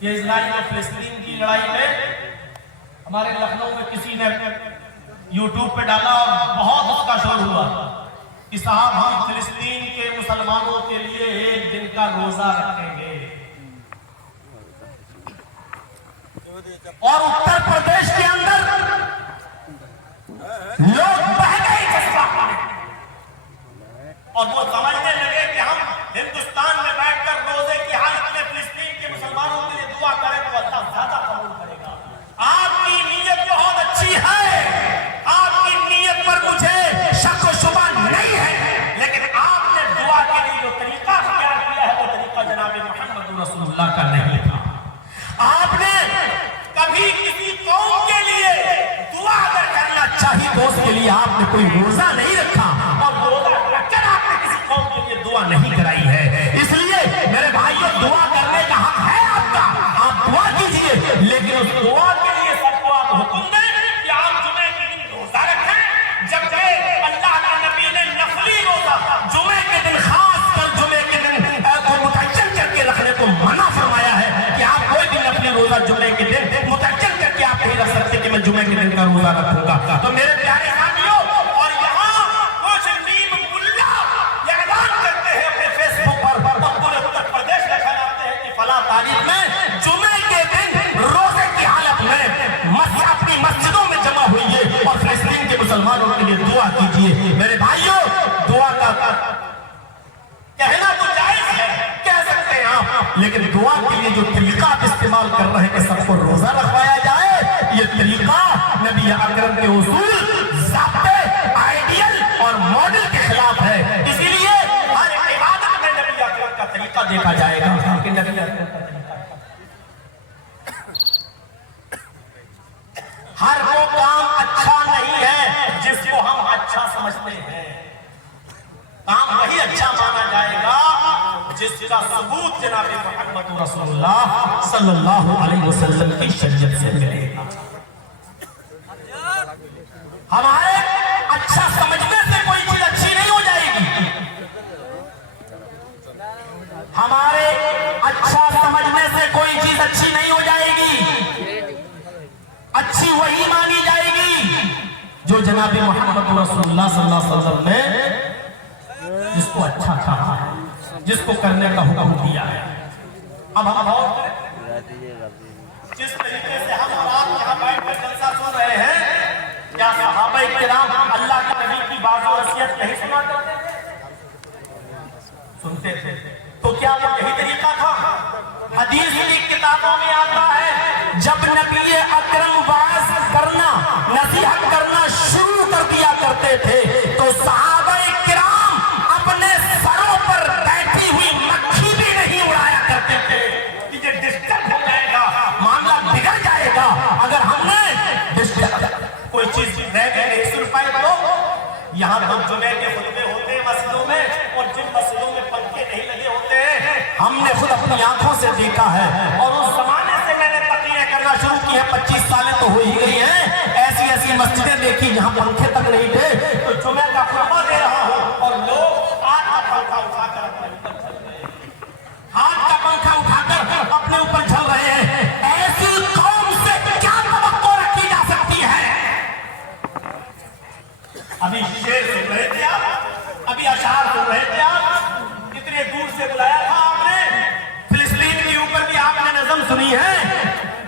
یہ اسرائیل اور فلسطین کی لڑائی میں ہمارے لکھنؤ میں کسی نے یوٹیوب پہ ڈالا اور بہت اس کا شور ہوا کہ صاحب ہم فلسطین کے مسلمانوں کے لیے ایک دن کا روزہ رکھیں گے، اور اتر پردیش کے اندر لوگ بہ گئے جذبہ اور وہ سمجھنے لگے کہ ہم ہندوستان میں بیٹھ کر روزے کی حالت میں فلسطین کے مسلمانوں کے لیے دعا کریں تو اللہ زیادہ قبول کرے گا۔ آپ کی نیت بہت اچھی ہے، آپ کی نیت پر مجھے شک و شبہ نہیں ہے، لیکن آپ نے دعا کے لیے جو طریقہ اختیار کیا ہے وہ طریقہ جناب محمد رسول اللہ کا نہیں تھا۔ آپ نے کبھی کسی قوم کے لیے دعا اگر کرنا چاہیے تو اس کے لیے آپ نے کوئی روزہ نہیں رکھا، اور روزہ رکھ کر آپ نے کسی قوم کے لیے دعا نہیں کرائی ہے۔ اس لیے میرے بھائیوں، دعا کرنے کا حق ہے آپ کا، آپ دعا کیجئے، لیکن اس دعا کے لیے سب کو آپ حکم دیں کہ آپ جمعے کے دن روزہ رکھیں، جبکہ اللہ کا نبی نے نفلی روزہ جمعے کے دن، خاص کر جمعے کے دن کو متعین کر کے رکھنے کو منع فرمایا ہے کہ آپ کوئی بھی نفلی روزہ جمعے کے دن متعین کر کے آپ نہیں رکھ سکتے کہ میں جمعے کے دن کا روزہ رکھوں گا۔ تو میرے پیارے ساتھیوں، اور یہاں کچھ نیم ملا یہ اعلان کرتے ہیں اپنے فیس بک پر اور پورے اتر پردیش میں پھیلاتے ہیں کہ فلاں تاریخ میں جمعے کے دن روزے کی حالت میں اپنی مسجدوں میں جمع ہوئیے اور فلسطین کے مسلمانوں کے لیے دعا کیجیے۔ میرے بھائیوں، دعا کا کہنا تو جائز ہے، کہہ سکتے ہیں آپ، لیکن دعا کے لیے جو طریقہ آپ استعمال کر رہے ہیں کہ سب کو روزہ رکھوایا جائے، یہ طریقہ نبی اکرم کے اصول، ضابطے، آئیڈیل اور ماڈل کے خلاف ہے۔ اسی لیے ہر عبادت میں نبی اکرم کا طریقہ دیکھا جائے گا کہ نبی اکرم کا طریقہ، ہر وہ کام اچھا نہیں ہے جس کو ہم اچھا سمجھتے ہیں، کام وہی اچھا مانا جائے گا جس کا ثبوت جناب محمد رسول اللہ صلی اللہ علیہ وسلم کی شریعت سے ملے گا۔ ہمارے اچھا سمجھنے سے کوئی چیز اچھی نہیں ہو جائے گی، ہمارے اچھا سمجھنے سے کوئی چیز اچھی نہیں ہو جائے گی، اچھی وہی مانی جائے گی جو جناب محمد رسول اللہ صلی اللہ علیہ وسلم نے جس کو اچھا کہا ہے، جس کو کرنے کا حکم دیا ہے۔ اب ہم جس طریقے سے ہم آپ یہاں بیٹھ کر جلسہ سن رہے ہیں، کیا صحابہ کرام اللہ کے نبی کی بات و نصیحت نہیں سنا کرتے تھے؟ سنتے تھے۔ تو کیا وہ یہی طریقہ تھا؟ حدیث کی کتابوں میں آتا ہے جب نبی اکرم واعظ کرنا، نصیحت کرنا شروع کر دیا کرتے تھے تو صحابہ کرام اپنے سروں پر بیٹھی ہوئی مکھی بھی نہیں اڑایا کرتے تھے کہ یہ ڈسٹرب ہو جائے گا، معاملہ بگڑ جائے گا اگر ہم نے کوئی چیز رہ گئی نہیں سن پائے۔ تو یہاں تو جمعے کے خطبے ہوتے ہیں مسجدوں میں، اور جن مسجدوں میں پنکھے نہیں لگے ہوتے ہیں ہم نے خود اپنی آنکھوں سے دیکھا ہے، اور اس زمانے سے میں نے تقریریں کرنا شروع کی ہے، 25 سالیں تو ہو ہی گئی ہیں، ایسی ایسی مسجدیں دیکھی جہاں پنکھے تک نہیں تھے، تو جمعہ کا خطبہ دے رہا ہوں اور لوگ ہاتھ کا پنکھا اٹھا کر اپنے اوپر چل رہے ہیں، ہاتھ کا پنکھا اٹھا کر اپنے اوپر چل رہے ہیں۔ ایسی قوم سے کیا توقع رکھی جا سکتی ہے؟ ابھی شعر سن رہے تھے آپ، ابھی اشعار سن رہے تھے آپ، کتنے دور سے بلایا تھا آپ نے، فلسطین کے اوپر بھی آپ نے نظم سنی ہے۔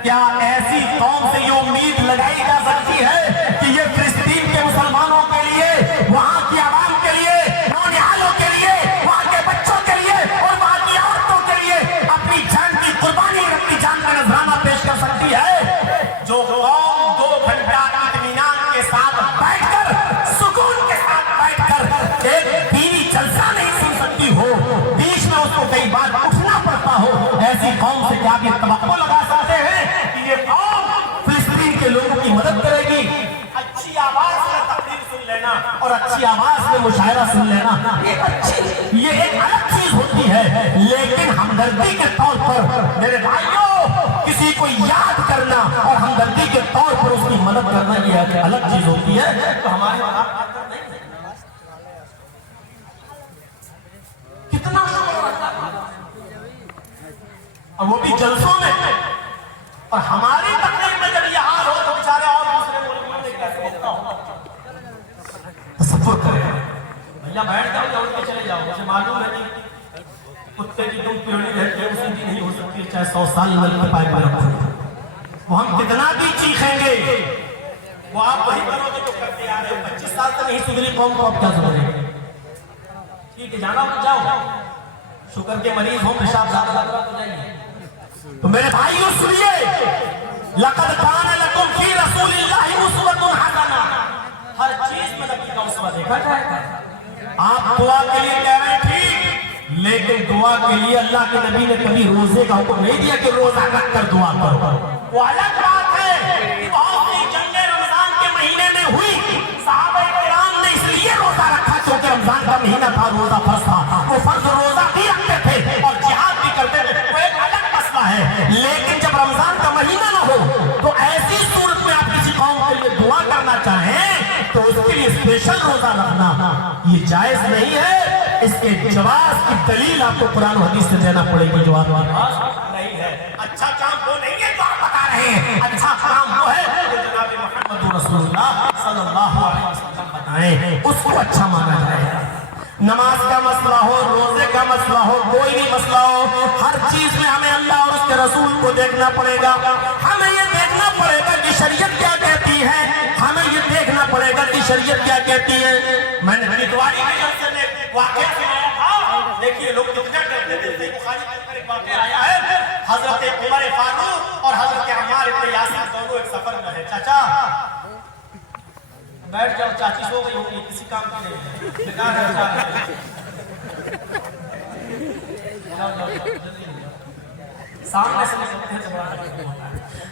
کیا ایسی قوم سے یہ امید لگائی جا سکتی ہے کہ یہ فلسطین کے مسلمانوں کے لیے، وہاں کی عوام کے لیے، نونہالوں کے لیے، وہاں کے بچوں کے لیے اور وہاں کی عورتوں کے لیے اپنی جان کی قربانی، اپنی جان کا نذرانہ پیش کر سکتی ہے؟ جو قوم 2 گھنٹہ اطمینان کے ساتھ بیٹھ کر، سکون کے ساتھ بیٹھ کر ایک دینی جلسہ نہیں سن سکتی ہو، بیچ میں اس کو کئی بار اٹھنا پڑتا ہو، ایسی قوم سے کیا یہ توقع لگا سکتے ہیں کہ یہ قوم فلسطین کے لوگوں کی مدد کرے گی؟ اچھی آواز میں تقریر سن لینا اور اچھی آواز میں مشاعرہ سن لینا یہ ایک الگ چیز ہوتی ہے، لیکن ہمدردی کے طور پر میرے بھائیوں کسی کو یاد کرنا اور ہمدردی کے طور پر اس کی مدد کرنا یہ ایک الگ چیز ہوتی ہے۔ تو ہمارے کتنا اور وہ بھی جلسوں میں. اور ہماری تقریر میں جب یہ حال ہو تو بیچارے اور دوسرے ملکوں میں کیسے ہوتا ہوگا؟ تصور کریں. بھیا بیٹھ جاؤ یا اٹھ کے چلے جاؤ. مجھے معلوم ہے کہ کتے کی تم پیڑی رہتی ہے اس کی نہیں ہو سکتی چاہے 100 سال نل کے پائپ میں رکھو. وہ ہم کتنا بھی چیخیں گے وہ آپ وہی کرو گے جو کرتے آ رہے ہو. 25 سال سے نہیں سدھری قوم کو اب کیا سدھرے؟ ٹھیک ہے جانا تو جاؤ. شوگر کے مریض ہوں پیشاب زیادہ لگ رہا تو جائیے. تو میرے بھائیوں سنیے لقد کان لکم فی رسول اللہ اسوۃ حسنہ. ہر چیز میں نبی کا اسوہ دیکھا جائے گا. آپ دعا کے لیے کہہ رہے ہیں ٹھیک لیکن دعا کے لیے اللہ کے نبی نے کبھی روزے کا حکم نہیں دیا کہ روزہ رکھ کر دعا کرو. وہ الگ بات ہے. بہت سی جنگیں رمضان کے مہینے میں ہوئی. صحابہ کرام نے اس لیے روزہ رکھا کیونکہ رمضان کا مہینہ تھا روزہ فرض تھا. وہ فرض روزہ بھی رکھتے تھے اور جہاد بھی کرتے تھے. وہ ایک الگ مسئلہ ہے. لیکن جب رمضان کا مہینہ نہ ہو تو ایسی صورت میں آپ کسی قوم کے لیے دعا کرنا چاہیں تو اس کے لیے اسپیشل روزہ رکھنا یہ جائز نہیں ہے. اس کے جواز کی دلیل آپ کو قرآن و حدیث سے دینا پڑے گی. جو آپ نہیں ہے اچھا کام وہ نہیں ہے تو آپ بتا رہے ہیں. اچھا کام وہ ہے جو جناب محمد رسول اللہ صلی اللہ علیہ وسلم بتائیں اس کو اچھا مانا جائے گا. نماز کا مسئلہ ہو روزے کا مسئلہ ہو کوئی بھی مسئلہ ہو ہر چیز میں ہمیں اللہ اور اس کے رسول کو دیکھنا پڑے گا. ہمیں یہ دیکھنا پڑے گا کہ شریعت کیا کہتی ہے. ہمیں یہ دیکھنا پڑے گا کہ شریعت کیا کہتی ہے. میں نے دیکھیے لوگ کتنا کرتے تھے. بخاری کے اندر ایک واقعہ آیا ہے. حضرت عمر فاروق اور حضرت عمار بن یاسر دونوں ایک سفر میں ہیں. چاچا بیٹھ جاؤ چاچی سو گئی ہوگی کسی کام کی نہیں. سامنے سے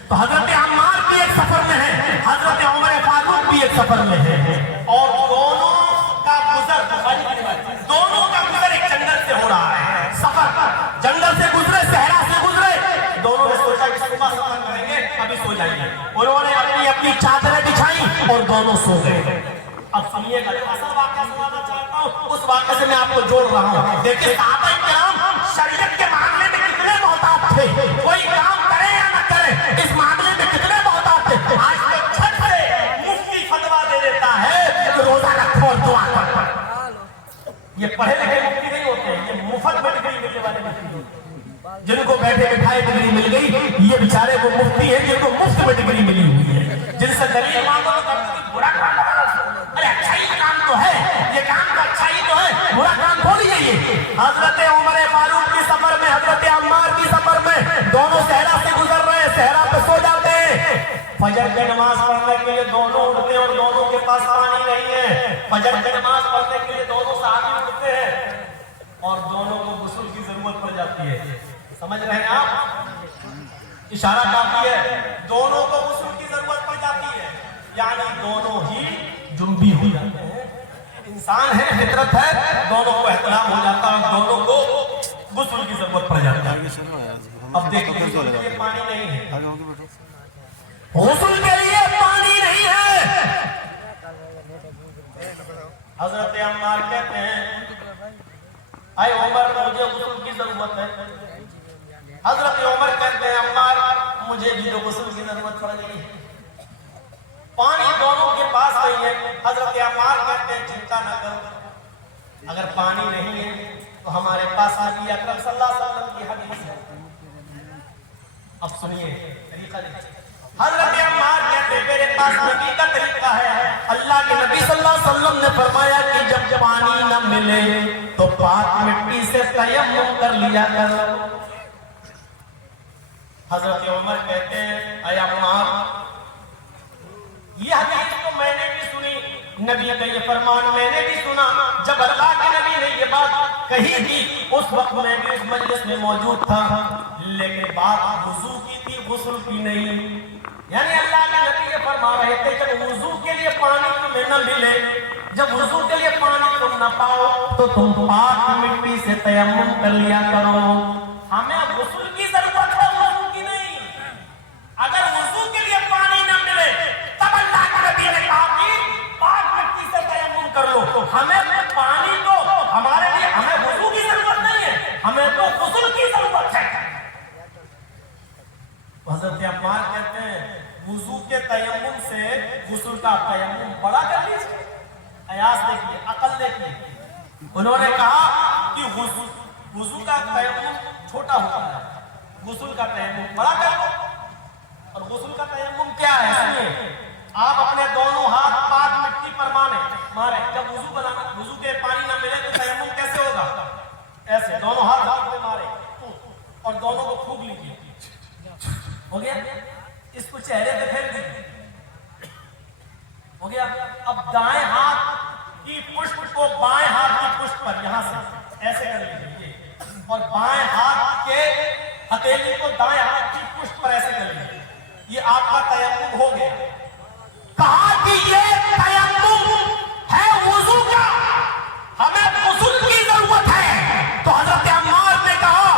تو حضرت عمار بھی ایک سفر میں ہے حضرت عمر فاروق بھی ایک سفر میں ہے اور دونوں کا گزر ایک جنگل سے ہو رہا ہے. سفر جنگل سے گزرے صحرا سے گزرے. دونوں نے سوچا کہ صبح سفر کریں گے ابھی سو جائیں گے. انہوں نے اپنی اپنی چادریں بچھائیں اور دونوں سو گئے. اب سنیے گا اصل واقعہ سنانا چاہتا ہوں. اس واقعے سے میں آپ کو جوڑ رہا ہوں. دیکھیں صحابہ کرام شریعت کے معاملے میں کتنے محتاط تھے. کوئی کام کرے یا نہ کرے اس معاملے میں کتنے محتاط تھے. آج تو چھت سے مفتی فتویٰ دے دیتا ہے کہ روزہ رکھو اور دعا کرو. یہ پڑھے لکھے مفتی نہیں ہوتے ہیں. یہ مفت میں ڈگری ملنے والے مفتی ہوتے ہیں. جن کو بیٹھے بٹھائے ڈگری مل گئی یہ بیچارے وہ مفتی ہیں جن کو مفت میں ڈگری ملی ہوئی ہے. جن سے دلیل مانگو تو برا کام ارے اچھا ہی کام تو ہے. یہ کام کا اچھا ہی تو ہے برا کام تھوڑی ہے. یہ حضرت عمر فاروق کی سفر میں حضرت عمار کی سفر میں دونوں صحرا سے گزر رہے ہیں. صحرا پہ سو جاتے ہیں. فجر کی نماز پڑھنے کے لیے دونوں اٹھتے ہیں اور دونوں کے پاس پانی نہیں ہے. فجر کی نماز پڑھنے کے لیے دونوں صحابی اٹھتے ہیں اور دونوں کو غسل کی ضرورت پڑ جاتی ہے. سمجھ رہے ہیں آپ؟ اشارہ کافی ہے. دونوں کو غسل کی ضرورت پڑ جاتی ہے یعنی دونوں ہی جنبی ہو جاتے ہیں. انسان ہے فطرت ہے دونوں کو احترام ہو جاتا ہے اور دونوں کو غسل کی ضرورت پڑ جاتی ہے. اب دیکھیں غسل کے لیے پانی نہیں ہے. غسل کے لیے پانی نہیں ہے. حضرت عمار کہتے ہیں اے عمر مجھے غسل کی ضرورت ہے. حضرت عمر کہتے ہیں عمار مجھے بھی غسل کی ضرورت پڑ گئی ہے. پانی دونوں کے پاس نہیں ہے. حضرت عمار کہتے ہیں چنتا نہ کرو اگر پانی نہیں ہے تو ہمارے پاس نبی اکرم صلی اللہ علیہ وسلم کی حدیث ہے. اب سنیے طریقہ دیکھیے. حضرت عمار کہتے ہیں میرے پاس نبی کا طریقہ ہے. اللہ کے نبی صلی اللہ علیہ وسلم نے فرمایا کہ جب پانی نہ ملے تو پاک مٹی سے تیمم کر لیا کرو. حضرت عمر کہتے ہیں اے عمار یہ حدیث تو میں نے بھی سنی نبی کا یہ فرمان میں نے بھی سنا. جب اللہ کے نبی نے یہ بات کہی تھی اس وقت میں بھی اس مجلس میں موجود تھا لیکن بات وضو کی تھی غسل کی نہیں. یعنی اللہ کے نبی یہ فرما رہے تھے جب وضو کے لیے پانی تمہیں نہ ملے جب وضو کے لیے پانی تم نہ پاؤ تو تم پاک مٹی سے تیمم کر لیا کرو. ہمیں غسل کی ضرورت ہے وضو کی نہیں. اگر وضو کے لیے پانی نہ ملے تب اللہ کے نبی نے کہا کہ پاک مٹی سے تیمم کر لو. ہمیں پانی تو ہمارے لیے ہمیں وضو کی ضرورت نہیں ہے ہمیں تو غسل کی ضرورت ہے. تو حضرت عمار کہتے ہیں وضو کے تیمم سے غسل کا تیمم بڑا کر لیجیے. قیاس دیکھیے، عقل دیکھیے. انہوں نے کہا کہ وضو کا تیمم چھوٹا ہوتا ہے، غسل کا تیمم بڑا کر لو. اور غسل کا تیمم کیا ہے؟ اس میں آپ اپنے دونوں ہاتھ پاک مٹی پر ماریں. جب وضو بنانا، وضو کے پانی نہ ملے تو تیمم کیسے ہوگا؟ ایسے دونوں ہاتھ پہ مارے اور دونوں کو پھونک لیجیے. ہو گیا؟ اس کو چہرے پہ پھیر دیجیے. ہو گیا؟ اب دائیں ہاتھ کی پشت کو بائیں ہاتھ کی پشت پر یہاں سے ایسے کر لیجیے اور بائیں ہاتھ کے ہتھیلی کو دائیں ہاتھ کی پشت پر ایسے کر لیجیے. یہ آپ کا تیمم ہو گیا. کہا کہ یہ تیمم ہے وضو کا، ہمیں غسل کی ضرورت ہے. تو حضرت عمار نے کہا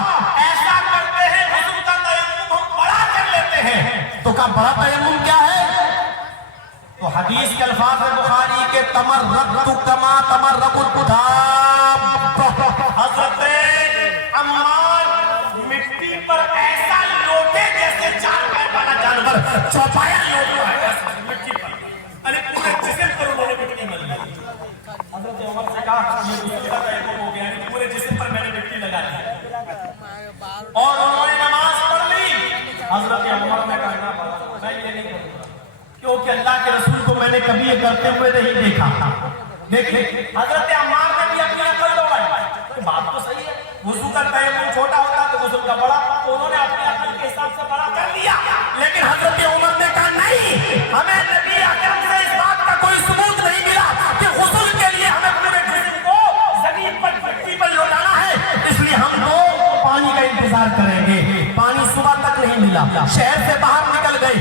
ایسا کرتے ہیں وضو کا تیمم ہم بڑا کر لیتے ہیں. تو کہا بڑا تیمم کیا ہے؟ تو حدیث کے الفاظ ہے بخاری کے تمرغت کما تمرغ الداب. حضرت عمار مٹی پر ایسا لوٹے جیسے 4 پیر والا جانور چوپایا لوٹا ہے مٹی پر. ارے پورے جسم پر انہوں نے مٹی مل گئی. حضرت عمر سے کہا یہ غسل کا تیمم ہو گیا، پورے جسم پر میں نے مٹی لگا دی اور انہوں نے نماز پڑھ لی. حضرت عمر نے کہا میں یہ نہیں کروں گا کیونکہ اللہ کے رسول کو میں نے کبھی یہ کرتے ہوئے نہیں دیکھا. دیکھیں حضرت عمار نے بھی اپنی عقل دوڑائی. بات تو صحیح ہے، وضو کا تیمم چھوٹا ہوتا تو غسل کا بڑا، تو انہوں نے اپنی عقل کے حساب سے بڑا کر لیا. لیکن حضرت عمر نے کہا نہیں، ہمیں نبی اکرم سے اس بات کا کوئی ثبوت نہیں ملا کہ غسل کے لیے ہمیں پورے جسم کو زمین پر مٹی پر لوٹانا ہے. اس لیے ہم لوگ پانی کا انتظار کریں گے. پانی صبح تک نہیں ملا، شہر سے باہر نکل گئے،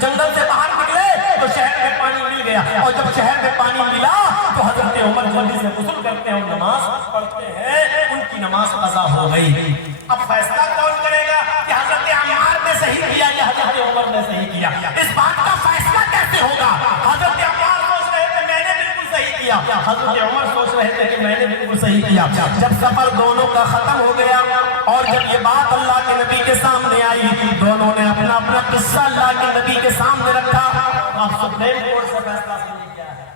جنگل سے باہر نکلے تو شہر میں پانی مل گیا. اور جب شہر میں پانی ملا تو حضرت عمر جلدی سے غسل کرتے ہیں اور نماز پڑھتے ہیں. ان کی نماز قضا ہو گئی. اب فیصلہ کون کرے گا کہ حضرت عمار نے صحیح کیا یا حضرت عمر نے صحیح کیا؟ اس بات کا فیصلہ کیسے ہوگا؟ حضرت عمار سوچ رہے تھے میں نے بالکل صحیح کیا، حضرت عمر سوچ رہے تھے کہ میں نے بالکل صحیح کیا. جب سفر دونوں کا ختم ہو گیا اور جب یہ بات اللہ کے نبی کے سامنے آئی، دونوں نے اپنا اپنا قصہ اللہ کے نبی کے سامنے رکھا. اب سپریم کورٹ سے فیصلہ سن لیا ہے.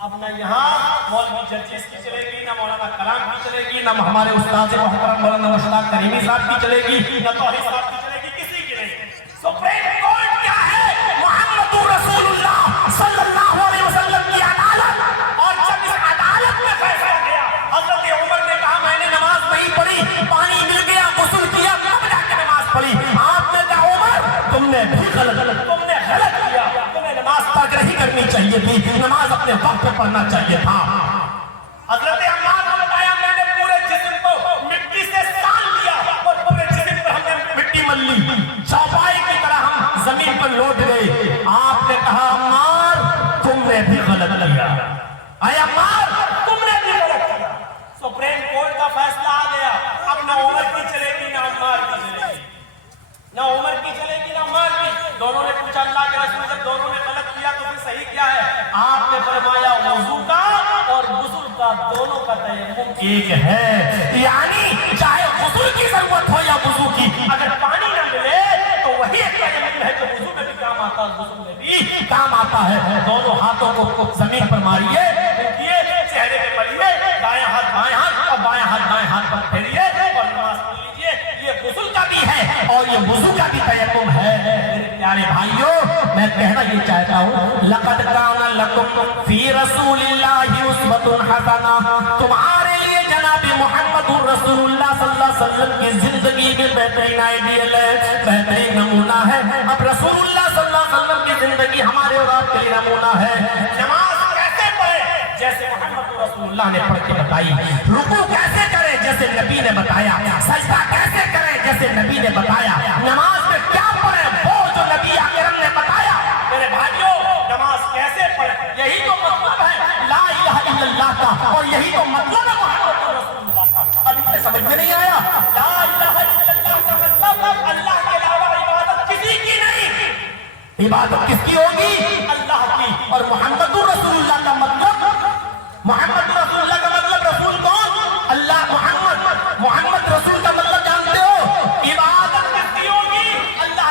اب نہ یہاں مولوی ججز کی چلے گی، نہ مولانا کلام کی چلے گی، نہ ہمارے استاد محترم مولانا مشتاق کریمی صاحب کی چلے گی، نہ توحید صاحب کی چلے گی، کسی کی نہیں. سپریم کورٹ کیا ہے؟ محمد رسول اللہ صلی اللہ علیہ وسلم کی عدالت. اور جب اس عدالت میں فیصلہ گیا، حضرت عمر نے کہا میں نے نماز نہیں پڑھی، پانی مل گیا، غسل کیا، تب جا کے نماز پڑھی. آپ نے کہا عمر تم نے بھی غلط کیا، تمہیں نماز ترک نہیں کرنی چاہیے تھی، نماز اپنے وقت پہ پڑھنا چاہیے تھا. حضرت عمار نے بتایا میں نے پورے جسم کو مٹی سے سان لیا اور پورے جسم پر ہم نے مٹی مل لی، چوپائی کی طرح ہم زمین پر لوٹ گئے. آپ نے کہا عمار تم نے بھی غلط کیا، اے عمار تم نے بھی غلط کیا. سپریم کورٹ کا فیصلہ آ گیا. اب نہ عمر کی چلے گی نہ عمار کی چلے گی، نہ عمر کی چلے گی نہ عمار کی. دونوں نے پوچھا اللہ کے رسول جب دونوں نے غلط کیا تو پھر صحیح کیا ہے؟ آپ نے فرمایا وضو کا اور غسل کا دونوں کا تیمم ایک ہے. یعنی چاہے غسل کی ضرورت ہو یا وضو کی، اگر پانی نہ ملے تو وہی ایک تیمم ہے جو وضو میں بھی کام آتا ہے، غسل میں بھی کام آتا ہے. دونوں ہاتھوں کو زمین پر ماریے، چہرے پہ پڑھیے، دائیں ہاتھ بائیں ہاتھ اور بائیں ہاتھ دائیں ہاتھ پر پھیریے اور نماز پڑھ لیجیے. یہ غسل کا بھی ہے اور یہ وضو کا بھی تیمم ہے. میرے پیارے بھائیوں میں کہنا یہ چاہتا ہوں لقد کان لکم فی رسول اللہ اسوۃ حسنہ. تمہارے لیے جناب محمد رسول اللہ صلی اللہ علیہ وسلم کی زندگی میں بہترین آئیڈیل ہے، بہترین نمونہ ہے. اب رسول اللہ صلی اللہ علیہ وسلم کی زندگی ہمارے اور آپ کے لیے نمونہ ہے. نماز کیسے پڑھے؟ جیسے محمد رسول اللہ نے پڑھ کے بتائی. رکوع کیسے کرے؟ جیسے نبی نے بتایا. سجدہ کیسے کرے؟ جیسے نبی نے بتایا. نماز میں کیا پڑھے؟ وہ جو نبی اکرم نے بتایا. میرے بھائیوں نماز کیسے پڑھے؟ یہی تو مطلب ہے لا الہ الا اللہ کا، اور یہی تو مطلب ہے محمد رسول اللہ کا. اب اسے سمجھ میں نہیں آیا؟ لا الہ الا اللہ کا مطلب اللہ کے علاوہ عبادت کسی کی نہیں. عبادت کس کی ہوگی؟ اللہ کی. اور محمد رسول اللہ کا مطلب، محمد رسول اللہ کا مطلب رسول کون؟ اللہ. محمد رسول کا مطلب جانتے ہو؟ عبادت کس کی ہوگی؟ اللہ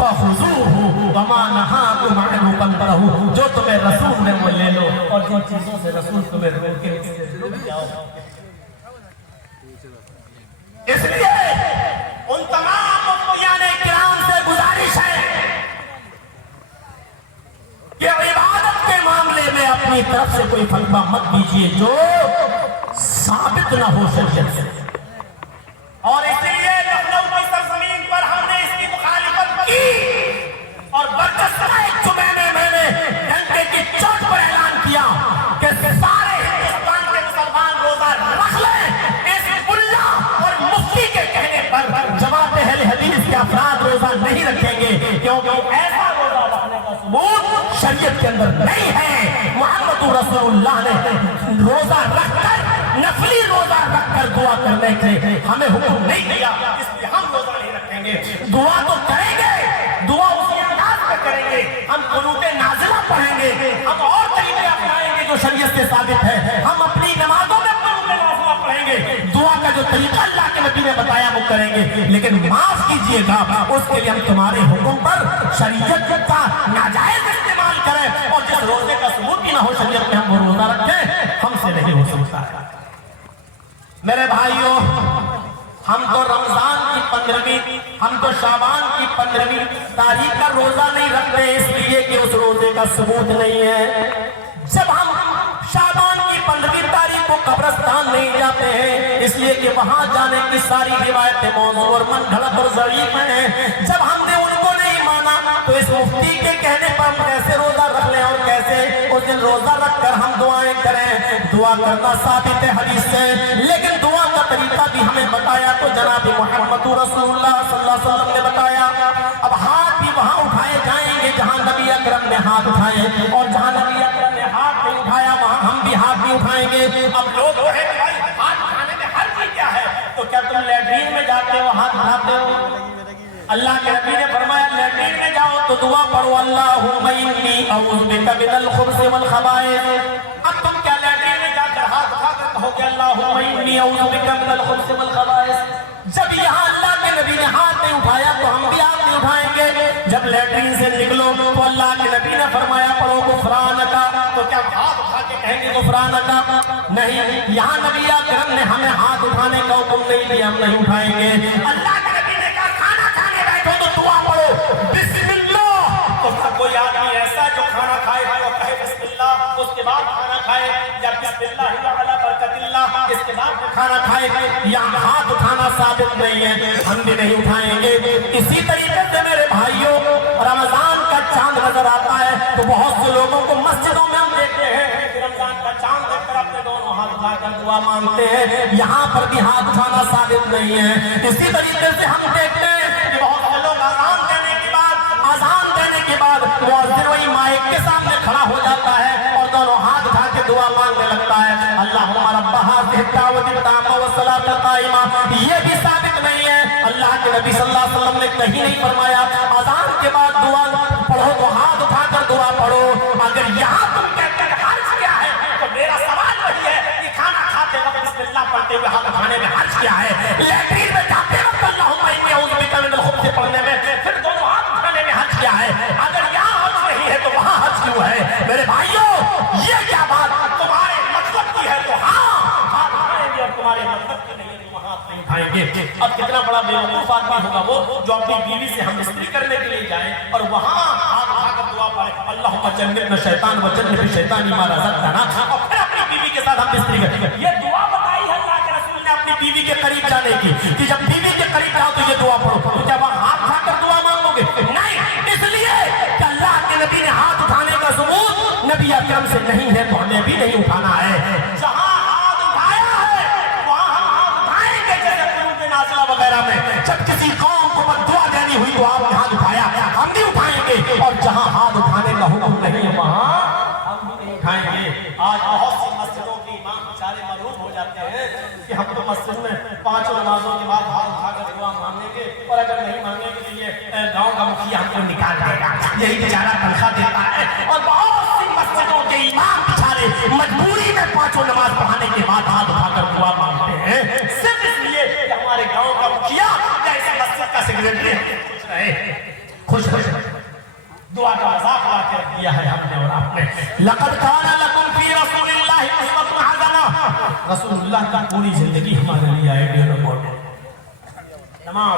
فخذوه وما نهاكم عنه فانتهوا. جو تمہیں رسول نے وہ لے لو اور جن چیزوں سے رسول تمہیں روکے اس سے رک جاؤ. اس لیے ان تمام مفتیان کرام سے گزارش ہے کہ عبادت کے معاملے میں اپنی طرف سے کوئی فتویٰ مت دیجیے جو ثابت نہ ہو شریعت سے. اور اس لیے لکھنؤ کی سرزمین پر ہم نے اس کی مخالفت کی اور برجستہ ایک صبح میں نے ڈنڈے کی چوٹ پر اعلان کیا کہ سارے ہندوستان کے مسلمان روزہ رکھ لیں. اس ملا اور مفتی کے کہنے پر جماعت اہل حدیث کے افراد روزہ نہیں رکھیں گے کیونکہ ایسا روزہ رکھنے کا ثبوت شریعت کے اندر نہیں ہے. محمد رسول اللہ نے روزہ رکھ کر نفلی روزہ رکھ کر دعا کرنے کے ہمیں حکم نہیں دیا. اس لیے ہم روزہ نہیں رکھیں گے. دعا تو کریں گے, دعا اسی انداز میں کریں گے, ہم قنوت نازلہ پڑھیں گے, ہم اور طریقے اپنائیں گے جو شریعت سے ثابت ہے. ہم اپنی نمازوں میں قنوت نازلہ پڑھیں گے, دعا کا جو طریقہ اللہ کے نبی نے بتایا وہ کریں گے. لیکن معاف کیجئے گا اس کے لیے ہم تمہارے حکم پر شریعت کا ناجائز استعمال کریں اور جس روزے کا ثبوت بھی نہ ہو شریعت میں ہم وہ روزہ رکھیں, ہم سے نہیں ہو سکتا ہے. میرے بھائیوں, ہم تو رمضان کی 15ویں, ہم تو شعبان کی 15ویں تاریخ کا روزہ نہیں رکھتے اس لیے کہ اس روزے کا ثبوت نہیں ہے. جب ہم شعبان کی 15ویں تاریخ کو قبرستان نہیں جاتے ہیں اس لیے کہ وہاں جانے کی ساری روایتیں موضوع اور من گھڑت اور ضعیف ہیں. جب ہم نے ان کو نہیں مانا تو اس مفتی کے کہنے پر ہم کیسے روزہ رکھ لیں اور کیسے اس دن روزہ رکھ کر ہم دعائیں کریں. دعا کرنا ثابت ہے حدیث سے, لیکن دعا کا طریقہ بھی ہمیں بتایا تو جناب محمد رسول اللہ صلی اللہ علیہ وسلم نے بتایا. اب ہاتھ بھی وہاں اٹھائے جائیں گے جہاں نبی اکرم نے ہاتھ اٹھائے, اور جہاں نبی اکرم نے ہاتھ نہیں اٹھایا وہاں ہم بھی ہاتھ نہیں اٹھائیں گے. اب لوگ کہیں کہ بھائی ہاتھ اٹھانے میں حرج کیا ہے؟ تو کیا تم لیٹرین میں جاتے ہو ہاتھ اٹھاتے ہو؟ اللہ کے نبی نے فرمایا لیٹرین میں جاؤ تو دعا پڑھو اللہم انی اعوذ بک من الخبث والخبائث. اب تم کیا لیٹرین میں جا کر ہاتھ اٹھا کر کہو گے اللہم انی اعوذ بک من الخبث والخبائث؟ جب یہاں اللہ کے نبی نے ہاتھ نہیں اٹھایا تو ہم بھی ہاتھ نہیں اٹھائیں گے. جب لیٹرین سے نکلو تو اللہ کے نبی نے فرمایا پڑھو غفرانک, تو کیا ہاتھ اٹھا کے کہیں گے غفرانک؟ نہیں, یہاں نبی اکرم نے ہمیں ہاتھ اٹھانے کا حکم نہیں دیا, ہم نہیں اٹھائیں گے. اللہ کے نبی نے کہا کھانا کھانے بیٹھو تو دعا پڑھو بسم اللہ. تو کوئی آدمی ایسا جو کھانا کھائے وہ کہے بسم اللہ اس کے بعد کھانا کھائے, یا بسم اللہ علی برکت اللہ اس کے بعد کھانا کھائے. یہاں ہاتھ اٹھانا ثابت نہیں ہے, ہم بھی نہیں اٹھائیں گے. اسی طریقے سے میرے بھائیوں رمضان کا چاند نظر آتا ہے تو بہت سے لوگوں کو مسجدوں میں ہم دیکھتے ہیں رمضان کا چاند دیکھ کر اپنے دونوں ہاتھ اٹھا کر دعا مانگتے ہیں. یہاں پر بھی ہاتھ اٹھانا ثابت نہیں ہے. اسی طریقے سے ہم دیکھتے ہیں کہ بہت سے لوگ اذان دینے کے بعد مؤذن وہی مائک کے سامنے کھڑا ہو جاتا ہے اور دونوں ہاتھ اٹھا کے دعا مانگنے لگتا ہے اللہم رب هذه الدعوة التامة والصلاة القائمة. یہ بھی ثابت نہیں ہے. اللہ کے نبی صلی اللہ علیہ وسلم نے کہیں نہیں فرمایا اذان کے بعد دعا پڑھو تو ہاتھ اٹھا کر دعا پڑھو. اگر یہاں تم کہتے ہیں حرج کیا ہے تو میرا سوال وہی ہے کہ کھانا کھاتے وقت بسم اللہ پڑھتے ہوئے ہاتھ اٹھانے میں حرج کیا ہے؟ لیٹرین میں جاتے وقت اللہم انی اعوذ بک من الخبث پڑھنے میں پھر دونوں ہاتھ اٹھانے میں حرج کیا ہے؟ اگر یہاں حرج نہیں ہے تو وہاں حرج کیوں ہے؟ میرے بھائیوں یہ کیا بات تمہارے مطلب کی ہے تو ہاں ہاتھ اٹھائیں گے, اور تمہارے مطلب کی نہیں ہے تو وہاں ہاتھ نہیں اٹھائیں گے. اب کتنا بڑا بیوقوف آدمی ہوگا وہ جو اپنی بیوی سے ہم مستری کرنے کے لیے جائے اور وہاں ہاتھ اٹھا کر دعا پڑھے اللہم جنبنا الشیطان وجنب الشیطان ما رزقتنا, اور پھر اپنی بیوی کے ساتھ ہم مستری کریں. یہ دعا بتائی ہے اللہ کے رسول نے اپنی بیوی کے قریب جانے کی کہ جب بیوی کے قریب جاؤ تو یہ دعا پڑھو. تو کیا وہاں ہاتھ اٹھا کر دعا مانگو گے؟ نہیں, اس لیے کہ اللہ کے نبی نے ہاتھ اٹھانے کا ثبوت نبی اکرم سے نہیں ہے تو ہمیں بھی نہیں اٹھانا ہے. جہاں ہاتھ اٹھایا ہے وہاں ہم ہاتھ اٹھائیں گے جیسے قنوت نازلہ وغیرہ میں. جب کسی قوم کو بددعا دینی ہوئی تو آپ نے ہاتھ اٹھایا, ہم بھی اٹھائیں گے. اور جہاں ہاتھ اٹھانے کا حکم نہیں ہے وہاں ہم بھی نہیں اٹھائیں گے. آج بہت سی مسجدوں کے امام بیچارے معروف ہو جاتے ہیں کہ ہم تو مسجد میں 5 نمازوں کے بعد ہاتھ اٹھا کر دعا مانگیں گے, اور اگر نہیں مانگیں گے تو یہ گاؤں کا مکھیا ہم کو نکال دے گا, یہی بیچارہ تنخواہ دیتا ہے. اور بہت سی مسجدوں کے امام بیچارے مجبوری میں 5 نماز پڑھانے کے بعد ہاتھ اٹھا کر دعا مانگتے ہیں صرف اس لیے کہ ہمارے گاؤں کا مکھیا یا اس مسجد کا سیکریٹری دعا کا مذاق لا کے رکھ دیا ہے ہم نے اور آپ نے. لقد كان لكم في رسول الله اسوة حسنة. رسول اللہ کی پوری زندگی ہمارے لیے آئیڈیل اور ماڈل. نماز